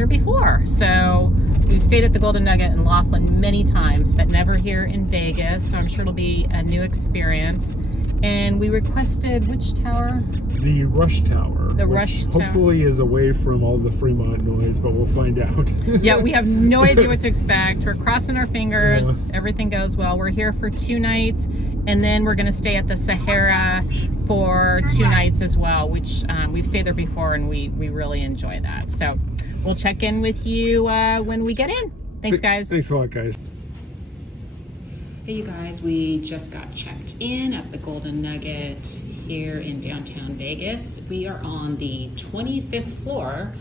there before. So we've stayed at the Golden Nugget in Laughlin many times, but never here in Vegas. So I'm sure it'll be a new experience. And we requested which tower? The Rush Tower. The Rush Tower. Hopefully is away from all the Fremont noise, but we'll find out. Yeah, we have no idea what to expect. We're crossing our fingers. Yeah. Everything goes well. We're here for 2 nights, and then we're going to stay at the Sahara for 2 nights as well, which we've stayed there before, and we really enjoy that. So we'll check in with you when we get in. Thanks, guys. Thanks a lot, guys. Hey, you guys, we just got checked in at the Golden Nugget here in downtown Vegas. We are on the 25th floor,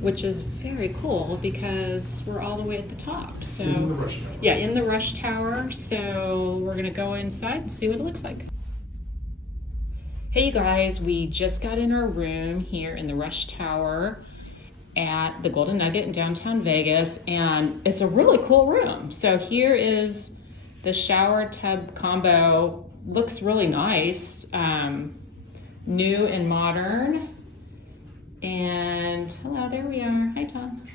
which is very cool because we're all the way at the top. So in the Rush Tower. Yeah, in the Rush Tower. So we're gonna go inside and see what it looks like. Hey, you guys, we just got in our room here in the Rush Tower at the Golden Nugget in downtown Vegas, and it's a really cool room. So here is the shower tub combo. Looks really nice, new and modern. And hello, there we are. Hi, Tom.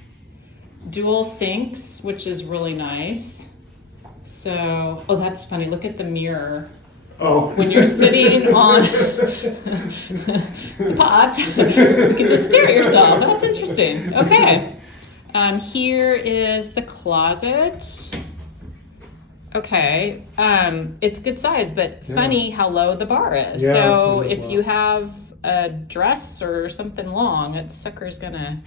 Dual sinks, which is really nice. So, oh, that's funny. Look at the mirror. Oh. When you're sitting on the pot, you can just stare at yourself. That's interesting. Okay. Here is the closet. Okay, it's good size, but funny how low the bar is. Yeah, so if you have a dress or something long, that sucker's gonna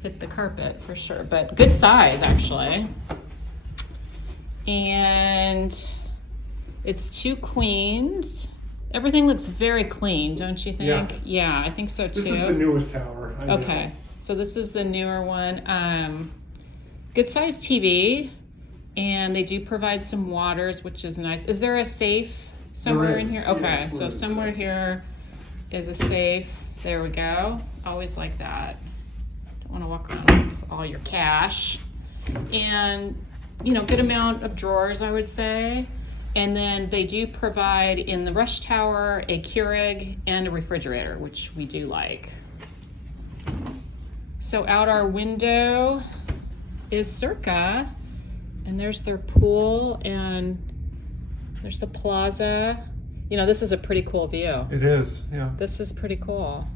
hit the carpet for sure. But good size, actually. And it's 2 queens. Everything looks very clean, don't you think? Yeah, I think so too. This is the newest tower. Okay, so this is the newer one. Good size TV. And they do provide some waters, which is nice. Is there a safe somewhere in here? Okay, yes, so somewhere here is a safe. There we go. Always like that. Don't want to walk around with all your cash. And, you know, good amount of drawers, I would say. And then they do provide in the Rush Tower a Keurig and a refrigerator, which we do like. So out our window is Circa. And there's their pool, and there's the plaza. You know, this is a pretty cool view. It is, yeah. This is pretty cool.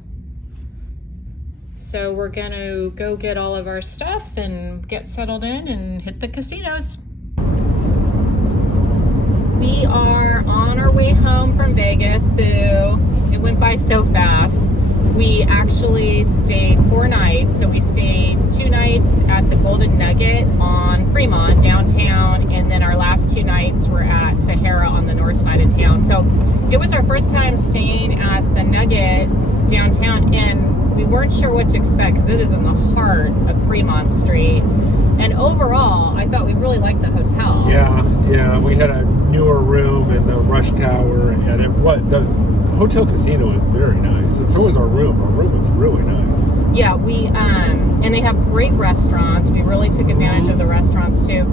So we're gonna go get all of our stuff and get settled in and hit the casinos. We are on our way home from Vegas. Boo. It went by so fast. We actually stayed 4 nights. So we stayed 2 nights at the Golden Nugget on Fremont downtown, and then our last 2 nights were at Sahara on the north side of town. So it was our first time staying at the Nugget downtown, and we weren't sure what to expect because it is in the heart of Fremont Street. And overall, I thought we really liked the hotel. Yeah, we had a newer room in the Rush Tower, and the hotel casino is very nice, and so is our room. Our room is really nice. Yeah, we and they have great restaurants. We really took advantage of the restaurants too.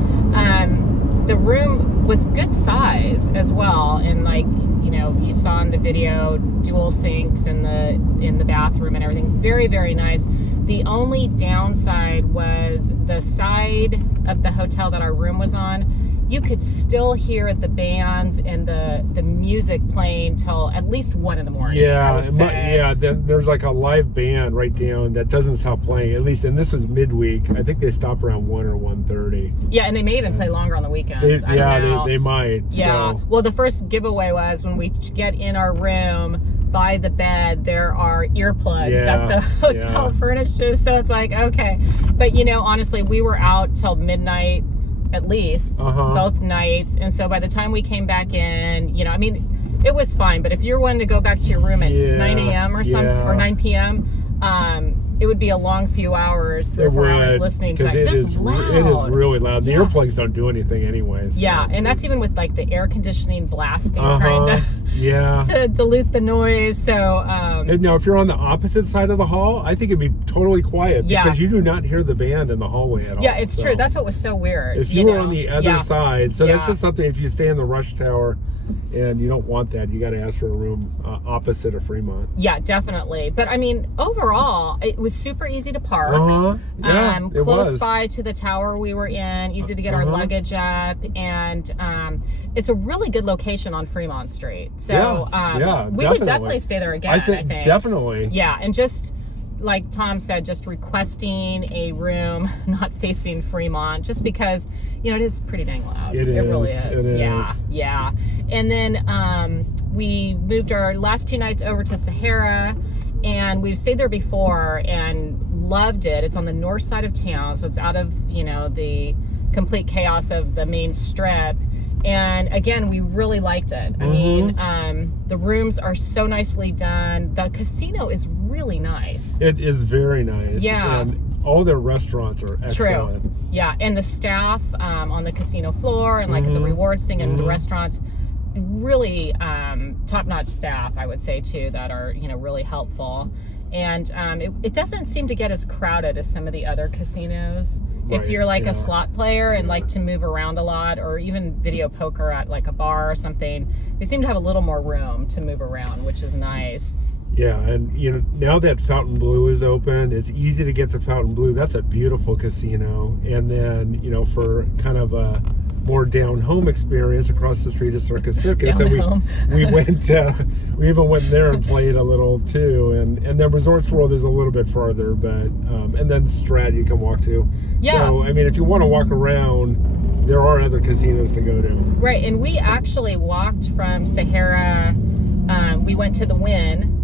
The room was good size as well, and like, you know, you saw in the video, dual sinks in the bathroom and everything. Very, very nice. The only downside was the side of the hotel that our room was on. You could still hear the bands and the music playing till at least 1 in the morning. Yeah, there's like a live band right down that doesn't stop playing. At least, and this was midweek. I think they stop around 1 or 1:30. Yeah, and they may even play longer on the weekends. They might. Yeah. So. Well, the first giveaway was when we get in our room. By the bed, there are earplugs that the hotel furnishes. So it's like, okay. But, you know, honestly, we were out till midnight at least, both nights. And so by the time we came back in, you know, I mean, it was fine. But if you're wanting to go back to your room at 9 a.m. or something, or 9 p.m., it would be a long few hours, 3 or 4 hours listening to that. It is loud. It is really loud. The earplugs don't do anything anyways. So. Yeah, and that's even with like the air conditioning blasting, trying to dilute the noise. So and now if you're on the opposite side of the hall, I think it'd be totally quiet because you do not hear the band in the hallway at all. Yeah, it's true. That's what was so weird. If you were on the other side, so that's just something. If you stay in the Rush Tower and you don't want that, you got to ask for a room opposite of Fremont. Yeah, definitely. But I mean, overall, it was was super easy to park. Yeah, it close was. by to the tower we were in, easy to get our luggage up, and it's a really good location on Fremont Street. So we would definitely stay there again. I think definitely. Yeah, and just like Tom said, just requesting a room not facing Fremont, just because, you know, it is pretty dang loud. It really is. Yeah. And then we moved our last 2 nights over to Sahara, and we've stayed there before and loved it. It's on the north side of town, so it's out of, you know, the complete chaos of the main strip. And again, we really liked it. I mean, the rooms are so nicely done. The casino is really nice. It is very nice. Yeah. And all their restaurants are excellent. True. Yeah, and the staff on the casino floor and like the rewards thing and the restaurants, really top-notch staff, I would say too, that are, you know, really helpful. And it doesn't seem to get as crowded as some of the other casinos. If you're like a slot player and like to move around a lot, or even video poker at like a bar or something, they seem to have a little more room to move around, which is nice. Yeah, and you know, now that Fontainebleau is open, it's easy to get to Fontainebleau. That's a beautiful casino. And then, you know, for kind of a more down home experience, across the street is Circus Circus, and we went we even went there and played a little too. And then Resorts World is a little bit farther, but and then Strat you can walk to. So I mean, if you want to walk around, there are other casinos to go to. Right, and we actually walked from Sahara. We went to the Wynn,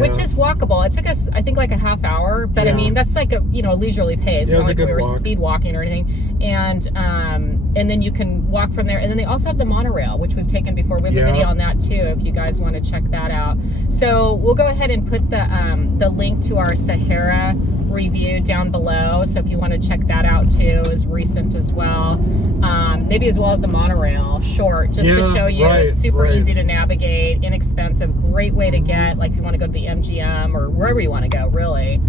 which is walkable. It took us, I think, like a half hour, but I mean, that's like a, you know, leisurely pace. It's not like we were speed walking or anything. And then you can walk from there. And then they also have the monorail, which we've taken before. We have a video on that too, if you guys want to check that out. So we'll go ahead and put the link to our Sahara review down below. So if you want to check that out too, is recent as well. Maybe as well as the monorail short, just to show you it's super easy to navigate, inexpensive, great way to get, like if you want to go to the MGM or wherever you want to go, really.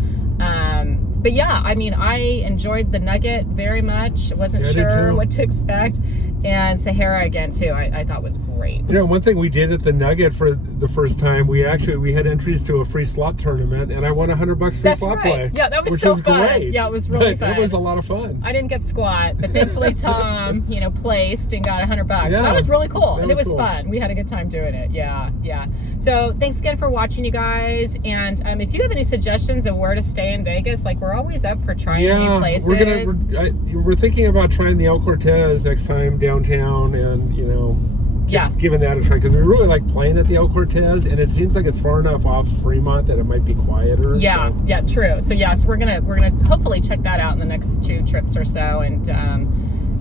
But yeah, I mean, I enjoyed the Nugget very much. Wasn't sure what to expect. And Sahara again too, I thought was great. You know, one thing we did at the Nugget for the first time, we had entries to a free slot tournament, and I won $100 free slot play. Yeah, that was so fun. Great. Yeah, it was really fun. It was a lot of fun. I didn't get squat, but thankfully Tom, you know, placed and got $100. Yeah, so that was really cool, and it was fun. We had a good time doing it. Yeah. So thanks again for watching, you guys. And if you have any suggestions of where to stay in Vegas, like we're always up for trying new places. We're thinking about trying the El Cortez next time downtown, and you know, giving that a try, because we really like playing at the El Cortez, and it seems like it's far enough off Fremont that it might be quieter. Yeah, true. So yes, we're gonna hopefully check that out in the next 2 trips or so, and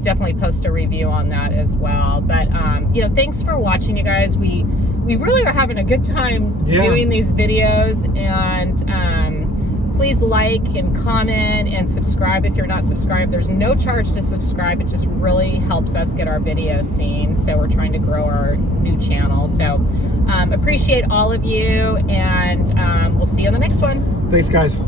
definitely post a review on that as well. But you know, thanks for watching, you guys. We really are having a good time doing these videos, and please like and comment and subscribe if you're not subscribed. There's no charge to subscribe. It just really helps us get our videos seen. So we're trying to grow our new channel. So appreciate all of you, and we'll see you on the next one. Thanks, guys.